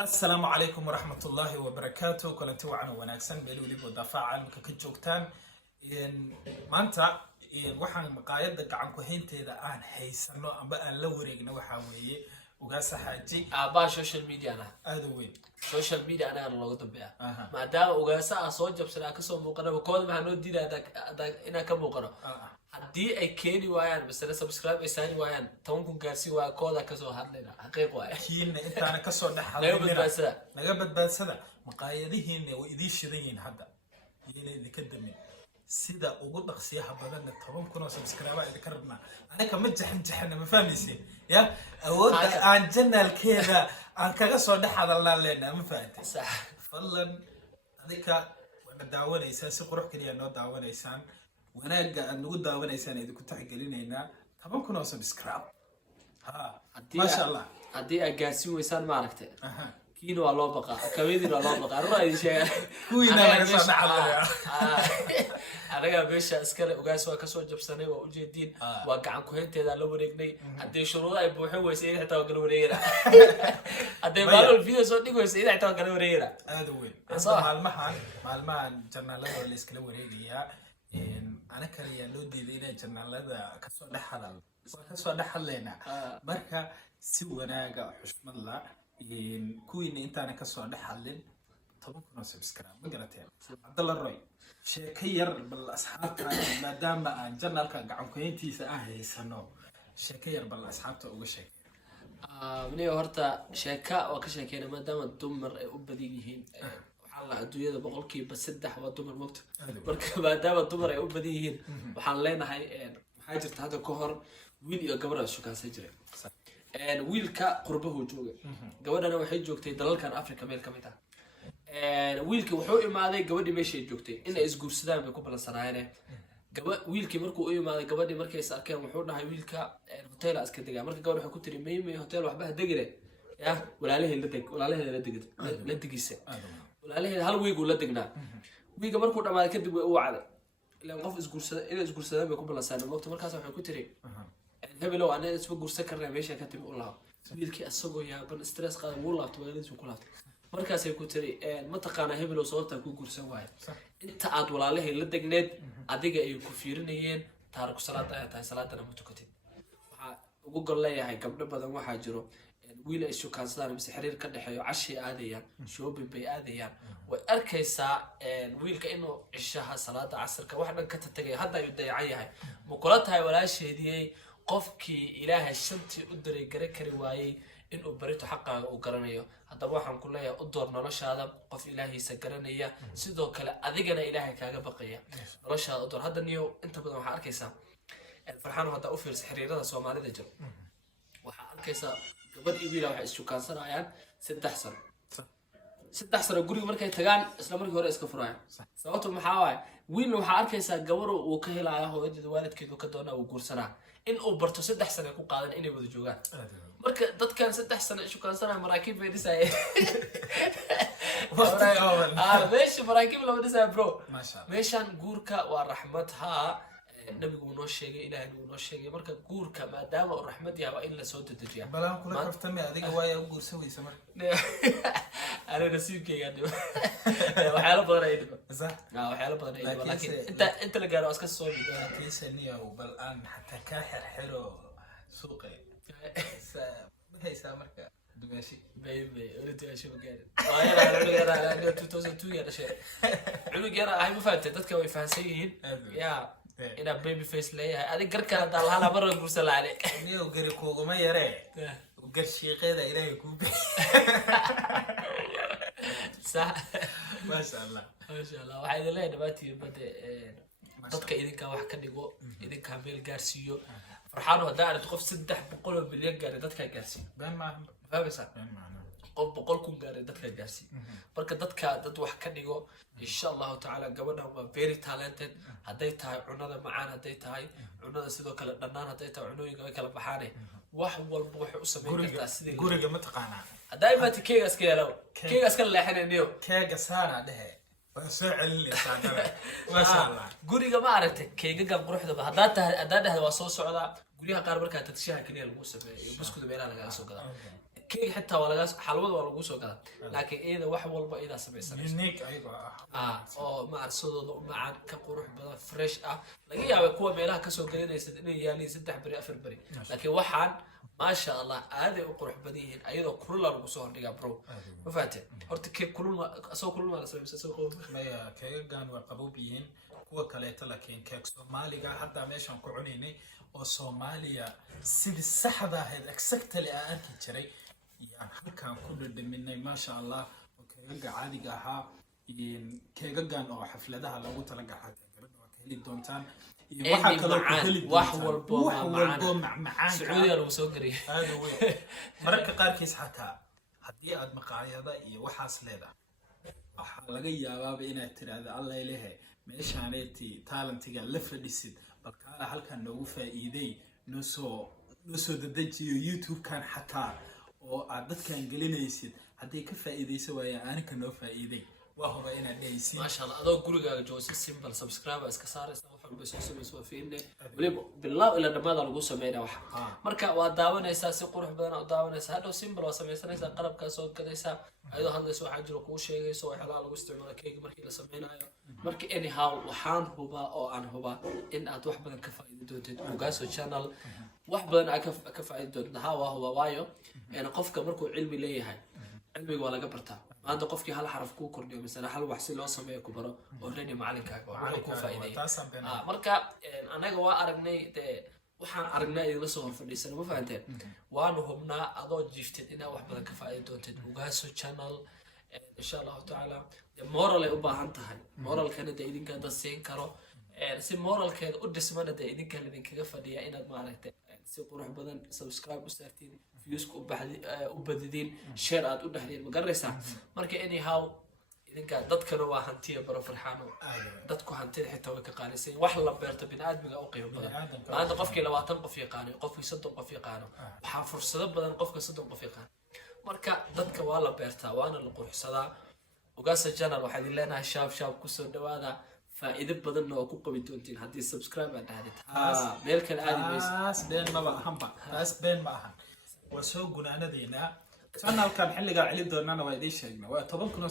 السلام عليكم ورحمة الله وبركاته. كلنتي وعنا وناكسن ميلو لي ودافع عالمك كجوجتان ما أنت waxaan maqaayada gacan ku haynteeda aan haysano amba aan la wareegno waxa weeye ugaasa xaaji aba social media ana aad u weyn social media ana looga dambeeya maadaama ugaasa soo jabsana ka soo muuqana kood ma noo diidaa ina ka muuqano hadii ay keeni waayaan bisana subscribe ay saani waayaan 10 kun gaarsi waa kooda ka soo hadlayna xaqiiq waay kiina intaana ka soo naga badbaadsada maqaayadihiina way idii shidayin hadda yeelay idinka damin sida ugu dhaqsiyaha badan 10 kun oo subscribe ay ka rabna anaka ma jaxan ma fahmaysin ya awoodda aan channelkeeda aan kaga soo dhaxadalnaa leena ma fahamtay sax fallan adika wada daawanaysaa si qurux kaliya noo daawanaysaan wanaaga aan ugu daawanaysaan idinku taxgelinayna 10 kun oo subscribe ma sha Allah hadii ay gaarsiin weysaan ma aragtay kiino waa loo baqa kaweedina waa loo baqa ra'yi sheega kuwiina laga soo dhaxalaya anaga beesha iskale ugaas waa ka soo jabsanay waa u jeedin waa gacan ku haynteeda la wareegnay hadii shuruudo ay buuxin weysay inay taa kala wareegayna hadii baalol video soo dhigoysay inay taa kala wareegayna aad u weyn maalmahan janaalada la iskala wareegaya ana kaliya loo diiday inay janaalada ka soo dhaxaleyna marka si wanaaga xushmad la kuwiina intaana ka soo dhaxalin 10 kun oo subscribe ma garateen Abdalla Roy sheeka yar bal asxaabta maadaama aan janaalka gacan ku hayntiisa aan haysano sheeka yar bal asxaabta uga sheeg mini horta sheeka waa ka sheekeyna maadaama dumar ay u badan yihiin waxaan la adduunyada boqolkiiba 3 waa dumar moogta marka maadaama dumar ay u badan yihiin waxaan leenahay waxaa jirta hadda ka hor wiil iyo gabar isku kaasay jiray wiilka qurbahu joogay gabadhana waxay joogtay dalalkan Afrika meel kamid ah wiilkii wuxuu imaaday gabadhii meeshay joogtay in ay isguursadaan bay ku balansanaayeen wiilkii markuu u imaaday gabadhii markay is arkeen wuxuu dhahay wiilka hotel iska degaa marka gabadhu waxay ku tiri meeyay hotel waxba degire ya walaalaheeda la degisa walaalaheeda hal wiigu la degnaa wiiga markuu dhamaaday kadib way u wacday ilaa qof isguursadaan bay ku balansanayeen waqti markaas waxay ku tiri hebelo ana isba guursan karnaa meesha ka timi u laabo wiilkii asagoo yaaban stress qaad wuu laabtay waalidkiisu ku laabtay markaas ay ku tiri ma taqaana hebelo sababta ku guursan waay inta aad walaalahay la degneed adiga ay ku fiirinayeen taariikh salaad ay tahay salaadana ma tukatid waxa ugu gol leeyahay gabdho badan waxa jiro wiil ay shukaansadaan mise xiriir ka dhaxeeyo cashi aadayaan shoobin bay aadayaan way arkaysaa wiilka inuu cishaha salaada casirka wax dhan ka tagay hadda ay dayacan yahay ma kula tahay walaasheedii qofkii ilaahay shantii u diray garan kari waayay inuu barito xaqaaga uu garanayo haddaba waxaan ku leeyahay u door noloshaada qof ilaahiisa garanaya sidoo kale adigana ilaahay kaaga baqaya noloshaada u door hadda niyo inta badan waxaa arkaysaa farxaan hadda u fiirsa xiriirada Soomaalida jiro waxaa arkaysaa gabadh iyo wiil waxay isku kaansanayaan 3 sano guriga markay tagaan isla markii hore iska furayaan sababtu maxaa waay wiil waxa arkaysaa gabar uu ka helaayo hooyada waalidkeedu ka doonaa uu guursanaa in uu barto 3 sano ku qaadan inay wada joogaan marka dadkan 3 sano isku kaansanaa maraakiib bay dhisay meesha maraakiib loo dhisay bro meeshan guurka waa raxmad nabigu noo sheegay ilaahay noo sheegay marka guurka maadaama uu raxmad yahay in la soo dedejiyo balaan kula kaftame adiga way u guursanaysa marka أنا نسيبك يعني وحياة بدر أيدي صح وحياة بدر أيدي لكن أنت اللي قالوا أسكت الصوت كيسني أو بالآن حتى كاحر حلو سوقي هي سامرك دمشق بيبي أريد أشوف قاعد أنا 2002 يا شيء علو جرا هاي مفاتة تذكر ويفاسيين يا إنا بيبي فيس ليه هذه قركة دالها لا مرة نقول عليك نيو قريكو ما يرى وقرشي قيدا إلهي كوبي صح ما شاء الله ما شاء الله waxay leeyahay dhabaati bade dadka idinka wax ka dhigo idinka meel gaarsiyo farxaan wada aad qof 300 milyan gaar dadka gaarsiyo baan ma fahmaysa qof 100 kun gaar dadka gaarsiyo marka dadka dad wax ka dhigo insha Allah taala gabadha waa very talented haday tahay cunada macaan haday tahay cunada sidoo kale dhanaan haday tahay cunooyinka way kala baxaan wax walba waxay u sameeyay kartaa sidii guriga ma taqaanaa دائما تكيغ اسكيلو كيغ اسكل لحنا نيو كيغ سارة ده وسوء اللي صار ما شاء الله غوريغا ما عرفت كيغ قام قروحدا هدا ده waa soo socda guriga qaar marka tadashaha kaliya lagu sameeyo buskud meelaha laga soo gadaa كيك حتى ولا قاس حلوة ولا قوس وكذا لكن إذا واحد والله إذا سمعت unique أيوة أو مع الصوت مع كقروح بدل فريش لقي يا بكون ميلها كسو قلنا يصدق يالي سدح بري أفر بري لكن واحد ما شاء الله هذا قروح بديهن أيضا كل الرقصون دقا برو ما فاتن هرت كيف كل ما أسوق كل ما نسوي أسوق ما كيك كان وقبوبيين هو كليت لكن كيك سومالي حتى ماشان كعنيني oo Soomaaliya sidii saxda ahayd exactly aan arki jiray yaan halkaan ku dhadhaminay ma sha Allah oo keega caadiga ahaa keegagan oo xafladaha lagu talagalay gabadha waa heli doontaan iyo waxa kale oo heli doontaan wax walbo macmacaan Sacuudiga lagu soo gariyo aad weey mararka qaarkiis xataa haddii aad maqaayada iyo waxaas leedahay waxa laga yaabaa inaad tiraahdo Allah ilahay meeshaaneeti talentiga la fadhisid balkaala halkan noogu faa'iiday noo soo dedejiyo YouTube kan xataa oo aad dadkan gelinaysid haddii ka faa'iideyso waaya aanka noo faa'iiday waa huba inaad dhaysid ما شاء الله adoo gurigaaga joosi simple subscribe iska saaraysa wax walba soo sameeyso fiinne waliba billaah ila dhamaada lagu sameeyaa wax marka waa daawanaysaa si qurux badan oo daawanaysaa hadhow simple waa sameeysanaysaa qalabka soo gadaysaa ayadoo hadlayso waxa jiro ku sheegayso waxa lagu isticmaalo keega markii la sameeyo marka anyhow waxaan hubaa oo aan hubaa in aad wax badan ka faa'iido doontid Ogaaso channel wax badan aad ka faa'iido doonto waa huba waayo in qofka markuu cilmi leeyahay cilmiga waa laga bartaa maanta qofkii hal xaraf ku kordhiyo mesela hal wax si loo sameeyo ku baro oo reeni macalinkaaga waxa ku faa'iideeyay marka anaga waa aragnay waxaan aragnay idin la soo fadhiisan ma fahanteen waanu hubnaa adoo jiiftid inaad wax badan ka faa'iido doontid Ogaaso channel insha Allah ta'ala moral ay u baahan tahay moralkana idinka dad siin karo si moralkeeda u dhismana idinka idinkaga fadhiya inaad maaragtay si qurux badan subscribe u saartiin views u badidin share aad u dhahdeen ma garanaysaa marka anyhow idinka dadkana waa hantiya baro farxaano dadku hantida xitaa way ka qaalisan wax la beerto bini'aadmiga u qiimo badan maanta qofkii 20 qof yaqaan qofkii 30 qof yaqaan waxa fursado badan qofka 30 qof yaqaan marka dadka waa la beertaa waana la qurxsadaa Ogaaso channel waxa idin leenahay shaab ku soo dhawaada faa'iido badan oo ku qabi doontiin hadii subscribe aad dhahdid meel kale aad taas been ma ahanba taas been ma ahan waa soo gunaanadeena channelkan xilliga cili doonana waa idin sheegnaa waa 10 kun